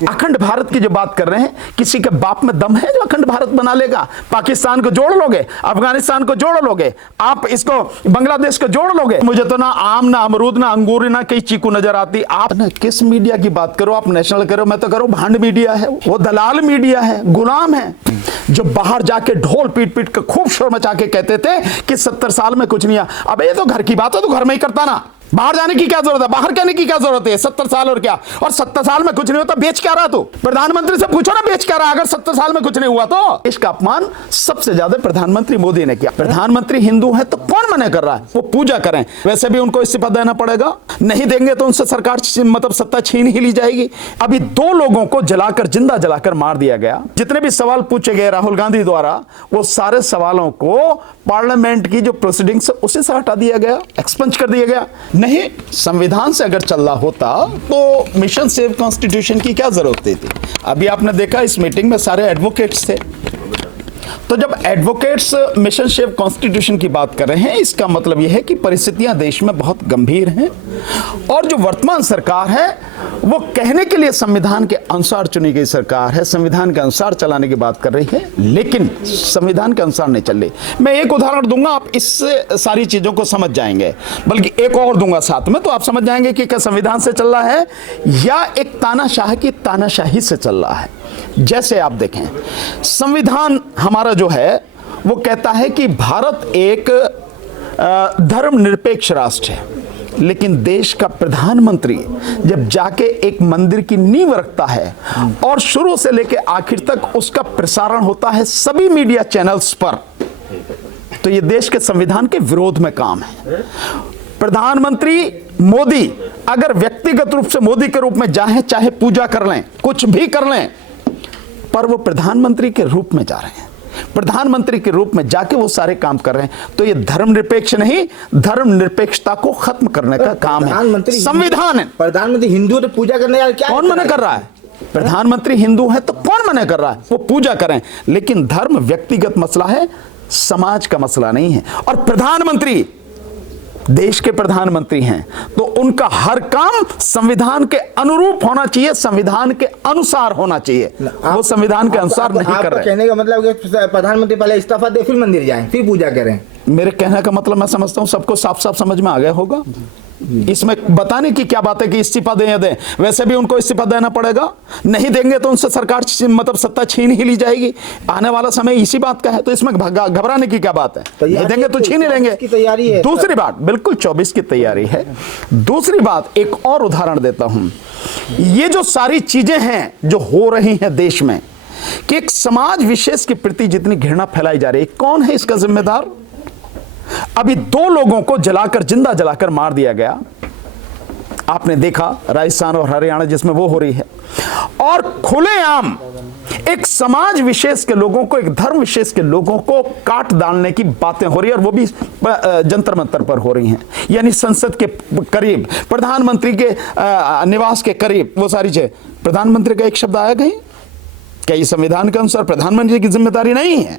अखंड भारत की जो बात कर रहे हैं, किसी के बाप में दम है जो अखंड भारत बना लेगा? पाकिस्तान को जोड़ लोगे, अफगानिस्तान को जोड़ लोगे, आप इसको बांग्लादेश को जोड़ लोगे? मुझे तो ना आम, ना अमरूद, ना अंगूर, ना कई चीकू नजर आती। आप ना किस मीडिया की बात करो, आप नेशनल करो, मैं तो करो भांड मीडिया है, वो दलाल मीडिया है, गुलाम है, जो बाहर जाके ढोल पीट पीट के खूब शोर मचा के कहते थे कि 70 साल में कुछ नहीं। अब ये तो घर की बात है, तो घर में ही करता ना, बाहर जाने की क्या जरूरत है, बाहर कहने की क्या जरूरत है? 70 साल और क्या, और 70 साल में कुछ नहीं होता, बेच क्या रहा तू? प्रधानमंत्री से पूछो ना बेच क्या रहा, अगर 70 साल में कुछ नहीं हुआ तो। इसका अपमान सबसे ज्यादा प्रधानमंत्री मोदी ने किया। प्रधानमंत्री हिंदू है तो कौन मना कर रहा है? वो पूजा करें, वैसे भी उनको इस्तीफा देना पड़ेगा, नहीं देंगे तो उनसे सरकार मतलब सत्ता छीन ही ली जाएगी। अभी 2 लोगों को जलाकर, जिंदा जलाकर मार दिया गया। जितने भी सवाल पूछे गए राहुल गांधी द्वारा, वो सारे सवालों को पार्लियामेंट की जो प्रोसीडिंग्स उसी से हटा दिया गया, एक्सपंज कर दिया गया। नहीं, संविधान से अगर चल रहा होता तो मिशन सेव कॉन्स्टिट्यूशन की क्या जरूरत थी? अभी आपने देखा इस मीटिंग में सारे एडवोकेट्स थे, तो जब एडवोकेट्स मिशन सेव कॉन्स्टिट्यूशन की बात कर रहे हैं, इसका मतलब यह है कि परिस्थितियां देश में बहुत गंभीर हैं और जो वर्तमान सरकार है वो कहने के लिए संविधान के अनुसार चुनी गई सरकार है, संविधान के अनुसार चलाने की बात कर रही है, लेकिन संविधान के अनुसार नहीं चल रही। मैं एक उदाहरण दूंगा, आप इससे सारी चीजों को समझ जाएंगे, बल्कि एक और दूंगा साथ में, तो आप समझ जाएंगे कि क्या संविधान से चल रहा है या एक तानाशाह की तानाशाही से चल रहा है। जैसे आप देखें, संविधान हमारा जो है वो कहता है कि भारत एक धर्मनिरपेक्ष राष्ट्र है, लेकिन देश का प्रधानमंत्री जब जाके एक मंदिर की नींव रखता है और शुरू से लेकर आखिर तक उसका प्रसारण होता है सभी मीडिया चैनल्स पर, तो ये देश के संविधान के विरोध में काम है। प्रधानमंत्री मोदी अगर व्यक्तिगत रूप से मोदी के रूप में जाएं, चाहे पूजा कर लें, कुछ भी कर लें, पर वो प्रधानमंत्री के रूप में जा रहे हैं, प्रधानमंत्री के रूप में जाके वो सारे काम कर रहे हैं, तो ये धर्मनिरपेक्ष नहीं, धर्मनिरपेक्षता को खत्म करने का काम है। संविधान है। प्रधानमंत्री हिंदू तो पूजा करने यार क्या कौन मना कर रहा है? प्रधानमंत्री हिंदू है तो कौन मना कर रहा है? वो पूजा करें, लेकिन धर्म व्यक्तिगत मसला है, समाज का मसला नहीं है। और प्रधानमंत्री देश के प्रधानमंत्री हैं तो उनका हर काम संविधान के अनुरूप होना चाहिए, संविधान के अनुसार होना चाहिए। वो संविधान के अनुसार नहीं कर रहे। कहने का मतलब कि प्रधानमंत्री पहले इस्तीफा दे, फिर मंदिर जाएं, फिर पूजा करें। मेरे कहने का मतलब मैं समझता हूं सबको साफ साफ समझ में आ गया होगा। इसमें बताने की क्या बात है कि इस्तीफा दें या दें, वैसे भी उनको इस्तीफा देना पड़ेगा, नहीं देंगे तो उनसे सरकार मतलब सत्ता छीन ही ली जाएगी। आने वाला समय इसी बात का है, तो इसमें घबराने की क्या बात है? नहीं देंगे तो छीन ही लेंगे। तैयारी है। दूसरी बात, बिल्कुल 24 की तैयारी है। दूसरी बात, एक और उदाहरण देता हूं, ये जो सारी चीजें हैं जो हो रही हैं देश में, कि एक समाज विशेष के प्रति जितनी घृणा फैलाई जा रही है, कौन है इसका जिम्मेदार? अभी 2 लोगों को जलाकर, जिंदा जलाकर मार दिया गया, आपने देखा राजस्थान और हरियाणा जिसमें वो हो रही है, और खुलेआम एक समाज विशेष के लोगों को, एक धर्म विशेष के लोगों को काट डालने की बातें हो रही है, और वो भी जंतर मंतर पर हो रही हैं, यानी संसद के करीब, प्रधानमंत्री के निवास के करीब, वो सारी चीजें। प्रधानमंत्री का एक शब्द आया कहीं? क्या ये संविधान के अनुसार प्रधानमंत्री की जिम्मेदारी नहीं है?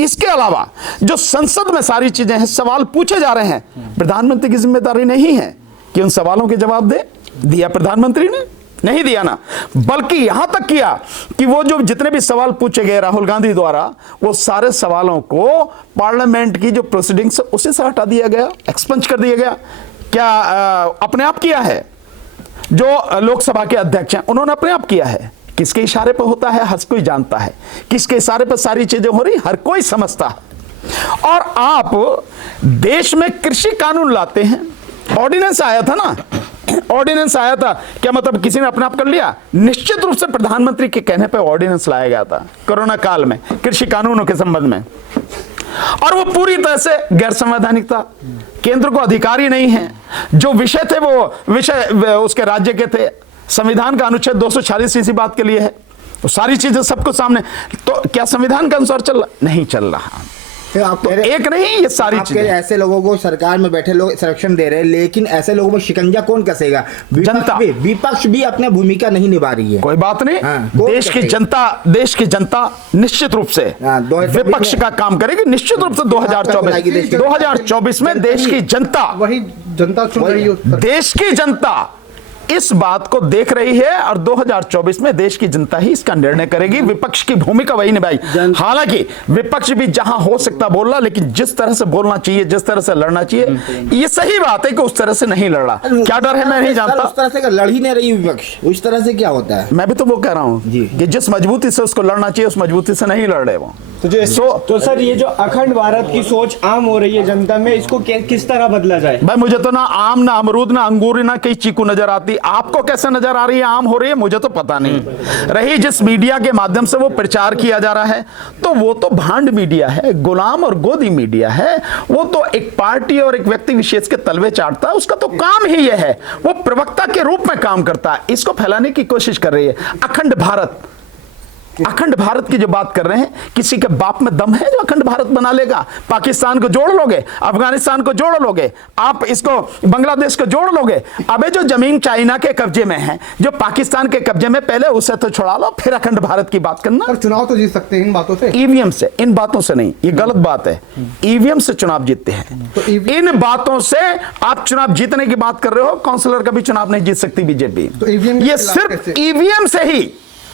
इसके अलावा जो संसद में सारी चीजें हैं, सवाल पूछे जा रहे हैं, प्रधानमंत्री की जिम्मेदारी नहीं है कि उन सवालों के जवाब दे? दिया प्रधानमंत्री ने? नहीं दिया ना, बल्कि यहां तक किया कि वो जो जितने भी सवाल पूछे गए राहुल गांधी द्वारा, वो सारे सवालों को पार्लियामेंट की जो प्रोसीडिंग्स उसी से हटा दिया गया, एक्सपंज कर दिया गया। क्या अपने आप किया है? जो लोकसभा के अध्यक्ष हैं उन्होंने अपने आप किया है। किसके इशारे पर होता है हर कोई जानता है, किसके इशारे पर सारी चीजें हो रही हर कोई समझता है। और आप देश में कृषि कानून लाते हैं, ऑर्डिनेंस आया था ना, ऑर्डिनेंस आया था, क्या मतलब किसी ने अपने आप कर लिया? निश्चित रूप से प्रधानमंत्री के कहने पर ऑर्डिनेंस लाया गया था कोरोना काल में कृषि कानूनों के संबंध में, और वो पूरी तरह से गैर संवैधानिक था। केंद्र को अधिकारी नहीं है, जो विषय थे वो विषय उसके राज्य के थे। संविधान का अनुच्छेद 246 इसी बात के लिए है, तो सारी चीजें सबको सामने, तो क्या संविधान के अनुसार चल रहा? नहीं चल रहा। तो आप तो एक नहीं, ये सारी चीजें। ऐसे लोगों को सरकार में बैठे लोग संरक्षण दे रहे हैं, लेकिन ऐसे लोगों में शिकंजा कौन कसेगा? जनता। विपक्ष भी अपनी भूमिका नहीं निभा रही है। कोई बात नहीं। हाँ, देश की जनता निश्चित रूप से विपक्ष का काम करेगी। निश्चित रूप से 2024 में देश की जनता, वही जनता चुन रही है। देश की जनता इस बात को देख रही है और 2024 में देश की जनता ही इसका निर्णय करेगी। विपक्ष की भूमिका वही निभाई। हालांकि विपक्ष भी जहां हो सकता बोल रहा, लेकिन जिस तरह से बोलना चाहिए, जिस तरह से लड़ना चाहिए, ये सही बात है कि उस तरह से नहीं लड़ रहा। क्या डर है मैं नहीं जानता। उस तरह से लड़ ही नहीं रही विपक्ष, उस तरह से क्या होता है? मैं भी तो वो कह रहा हूं कि जिस मजबूती से उसको लड़ना चाहिए उस मजबूती से नहीं लड़ रहे वो। तो सर ये जो अखंड भारत की सोच आम हो रही है जनता में, इसको किस तरह बदला जाए? भाई मुझे तो ना आम, ना अमरूद, ना अंगूर, ना कई चीकू नजर आती। आपको कैसे नजर आ रही है, आम हो रही है, मुझे तो पता नहीं। रही जिस मीडिया के माध्यम से वो प्रचार किया जा रहा है, तो वो तो भांड मीडिया है, गुलाम और गोदी मीडिया है। वो तो एक पार्टी और एक व्यक्ति विशेष के तलवे चाटता है। उसका तो काम ही यह है, वो प्रवक्ता के रूप में काम करता है। इसको फैलाने की कोशिश कर रही है। अखंड भारत, अखंड भारत की जो बात कर रहे हैं, किसी के बाप में दम है जो अखंड भारत बना लेगा? पाकिस्तान को जोड़ लोगे, अफगानिस्तान को जोड़ लोगे, आप इसको बांग्लादेश को जोड़ लोगे। अबे जो जमीन चाइना के कब्जे में है, जो पाकिस्तान के कब्जे में, पहले उसे तो छुड़ा लो, फिर अखंड भारत की बात करना। सर चुनाव तो जीत सकते हैं इन बातों से, ईवीएम से, इन बातों से नहीं। ये गलत बात है। ईवीएम से चुनाव जीतते हैं, तो इन बातों से आप चुनाव जीतने की बात कर रहे हो। काउंसलर का भी चुनाव नहीं जीत सकती बीजेपी। तो ईवीएम ये सिर्फ ईवीएम से ही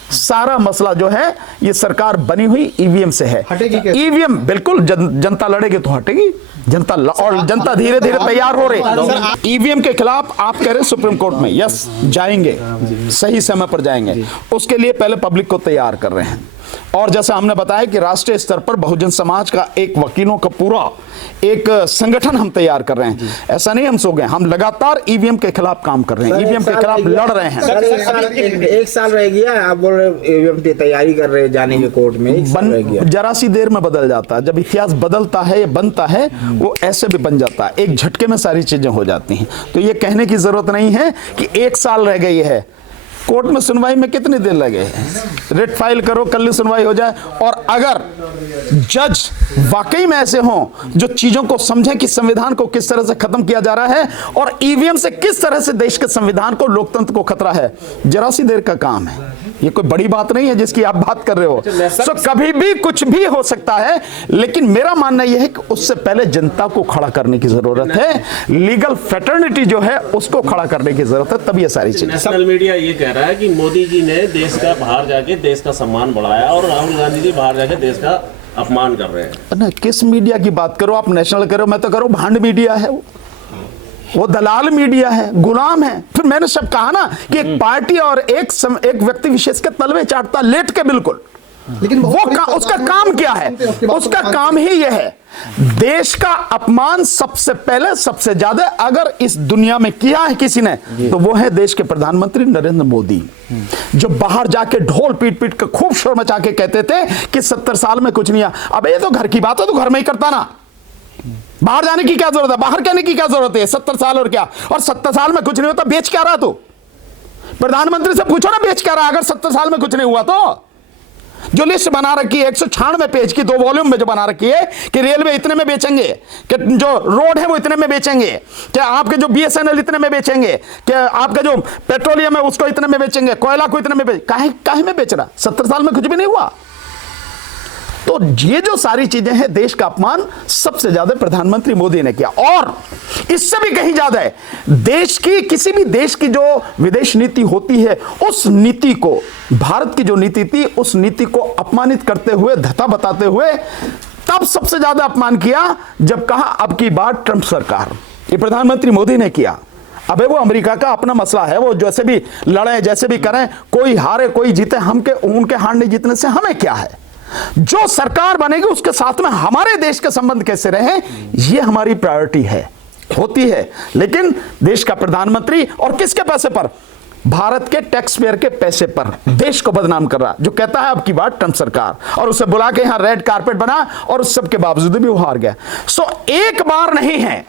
सारा मसला जो है, ये सरकार बनी हुई ईवीएम से है। हटेगी कैसे? ईवीएम बिल्कुल जनता लड़ेगी तो हटेगी जनता, और जनता धीरे धीरे तैयार हो रही। ईवीएम के खिलाफ आप कह रहे सुप्रीम कोर्ट में, यस जाएंगे, सही समय पर जाएंगे। उसके लिए पहले पब्लिक को तैयार कर रहे हैं। और जैसा हमने बताया कि राष्ट्रीय स्तर पर बहुजन समाज का एक वकीलों का पूरा एक संगठन हम तैयार कर रहे हैं। ऐसा नहीं हम सो गए, हम लगातार ईवीएम के खिलाफ काम कर रहे हैं, ईवीएम के खिलाफ लड़ रहे हैं। एक साल रह गया, आप बोल रहे ईवीएम की तैयारी कर रहे हैं जाने के कोर्ट में। जरा सी देर में बदल जाता है। जब इतिहास बदलता है, बनता है, वो ऐसे भी बन जाता है। एक झटके में सारी चीजें हो जाती हैं। तो ये कहने की जरूरत नहीं है कि एक साल रह गई है। कोर्ट में सुनवाई में कितनी देर लगे, रिट फाइल करो, कल सुनवाई हो जाए। और अगर जज वाकई में ऐसे हों जो चीजों को समझें कि संविधान को किस तरह से खत्म किया जा रहा है और ईवीएम से किस तरह से देश के संविधान को, लोकतंत्र को खतरा है, जरा सी देर का काम है। ये कोई बड़ी बात नहीं है जिसकी आप बात कर रहे हो। सो कभी भी कुछ भी हो सकता है, लेकिन मेरा मानना यह है कि उससे पहले जनता को खड़ा करने की जरूरत है। लीगल फ्रेटर्निटी जो है उसको खड़ा करने की जरूरत है, तब ये सारी चीजें। नेशनल मीडिया ये कह रहा है कि मोदी जी ने देश का बाहर जाके देश का सम्मान बढ़ाया और राहुल गांधी जी बाहर जाके देश का अपमान कर रहे हैं। ना किस मीडिया की बात करो आप, नेशनल करो, मैं तो करो भांड मीडिया है वो दलाल मीडिया है, गुलाम है। फिर मैंने सब कहा ना कि एक पार्टी और एक व्यक्ति विशेष के तलवे चाटता लेट के, बिल्कुल। लेकिन उसका काम क्या है? उसका काम ही यह है, देश का अपमान सबसे पहले, सबसे ज्यादा अगर इस दुनिया में किया है किसी ने, तो वो है देश के प्रधानमंत्री नरेंद्र मोदी, जो बाहर जाके ढोल पीट पीट के खूब शोर मचा के कहते थे कि 70 साल में कुछ नहीं हुआ। अब ये तो घर की बात है, तो घर में ही करता ना, बाहर जाने की क्या जरूरत है, बाहर कहने की क्या जरूरत है? 70 साल और क्या, और 70 साल में कुछ नहीं होता, बेच क्या रहा? तो प्रधानमंत्री से पूछो ना, बेच क्या रहा अगर 70 साल में कुछ नहीं हुआ? तो जो लिस्ट बना रखी है 196 पेज की, 2 वॉल्यूम में जो बना रखी है कि रेलवे इतने में बेचेंगे, कि जो रोड है वो इतने में बेचेंगे, कि आपके जो बीएसएनएल इतने में बेचेंगे, कि आपका जो पेट्रोलियम है उसको इतने में बेचेंगे, कोयला को इतने में काहे में बेच रहा? 70 साल में कुछ भी नहीं हुआ। तो ये जो सारी चीजें हैं, देश का अपमान सबसे ज्यादा प्रधानमंत्री मोदी ने किया। और इससे भी कहीं ज्यादा है, देश की, किसी भी देश की जो विदेश नीति होती है, उस नीति को, भारत की जो नीति थी, उस नीति को अपमानित करते हुए, धता बताते हुए, तब सबसे ज्यादा अपमान किया जब कहा अब की बार ट्रंप सरकार। ये प्रधानमंत्री मोदी ने किया। अबे वो अमेरिका का अपना मसला है, वो जैसे भी लड़े, जैसे भी करें, कोई हारे कोई जीते, उनके हारने जीतने से हमें क्या है? जो सरकार बनेगी उसके साथ में हमारे देश के संबंध कैसे रहे, ये हमारी प्रायोरिटी है, होती है। लेकिन देश का प्रधानमंत्री, और किसके पैसे पर? भारत के टैक्स पेयर के पैसे पर देश को बदनाम कर रहा, जो कहता है अब की बार ट्रंप सरकार, और उसे बुला के यहां रेड कारपेट बना, और उस सब के बावजूद भी वो हार गया। सो एक बार नहीं है,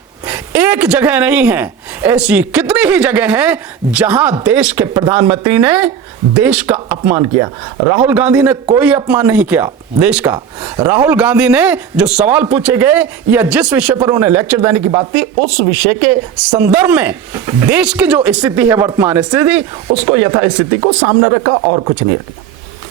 एक जगह नहीं है, ऐसी कितनी ही जगह हैं जहां देश के प्रधानमंत्री ने देश का अपमान किया। राहुल गांधी ने कोई अपमान नहीं किया देश का। राहुल गांधी ने जो सवाल पूछे गए या जिस विषय पर उन्हें लेक्चर देने की बात थी, उस विषय के संदर्भ में देश की जो स्थिति है, वर्तमान स्थिति, उसको यथास्थिति को सामने रखा और कुछ नहीं रखा।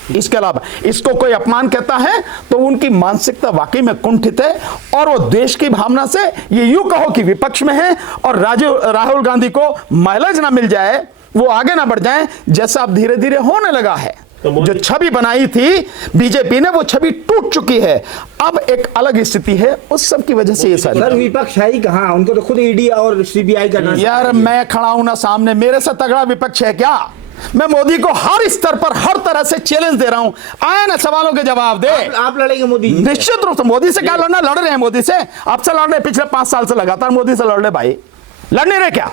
इसके अलावा इसको कोई अपमान कहता है तो उनकी मानसिकता वाकई में कुंठित है, और वो देश की भावना से, ये यूं कहो कि विपक्ष में है, और राहुल गांधी को माइलेज ना मिल जाए वो आगे ना बढ़ जाएं, जैसा अब धीरे धीरे होने लगा है। तो मोदी- जो छवि बनाई थी बीजेपी ने, वो छवि टूट चुकी है। अब एक अलग स्थिति है, उस सब की वजह से ये सारी। सर विपक्ष है ही कहाँ, उनको तो खुद ईडी और सीबीआई का यार मैं खड़ा हूं ना सामने, मेरे से तगड़ा विपक्ष है क्या? मैं मोदी को हर स्तर पर हर तरह से चैलेंज दे रहा हूं, आए ना सवालों के जवाब दे। आप लड़ेंगे मोदी जी से? निश्चित रूप से मोदी से क्या लड़ना, लड़ रहे हैं मोदी से, अब से लड़ रहे, पिछले 5 साल से लगातार मोदी से लड़ रहे भाई, लड़ नहीं रहे क्या?